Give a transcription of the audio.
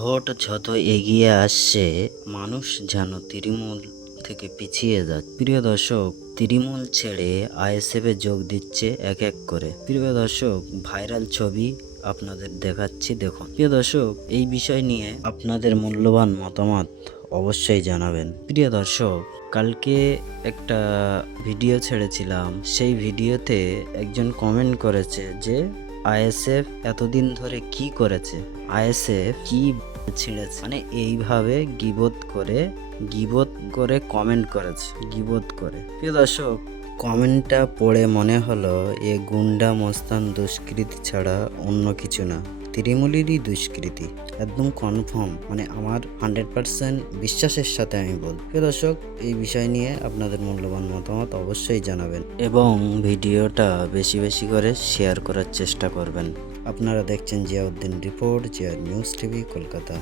Vote যত এগিয়ে আসছে মানুষ যেন তৃণমূল থেকে পিছিয়ে যাচ্ছে। প্রিয় দর্শক, তৃণমূল ছেড়ে আইএসএফ এ যোগ দিচ্ছে এক এক করে। প্রিয় দর্শক, ভাইরাল ছবি আপনাদের দেখাচ্ছি, দেখুন। প্রিয় দর্শক, এই বিষয় নিয়ে আপনাদের মূল্যবান মতামত অবশ্যই জানাবেন। প্রিয় দর্শক, কালকে একটা ভিডিও ছেড়েছিলাম, সেই ভিডিওতে একজন কমেন্ট করেছে যে আইএসএফ এতদিন ধরে কি করেছে, আইএসএফ কি ছিঁড়েছে, মানে এইভাবে গিবত করে কমেন্ট করেছে, গিবত করে। প্রিয় দর্শক, কমেন্টটা পড়ে মনে হলো এ গুন্ডা মস্তান দুষ্কৃতি ছাড়া অন্য কিছু না, তৃণমূলেরই দুষ্কৃতি। একদম কনফার্ম, মানে আমার 100% বিশ্বাসের সাথে আমি বল। প্রিয় দর্শক, এই বিষয় নিয়ে আপনাদের মূল্যবান মতামত অবশ্যই জানাবেন এবং ভিডিওটা বেশি বেশি করে শেয়ার করার চেষ্টা করবেন। আপনারা দেখছেন Ziauddin report, Zia news TV, Kolkata.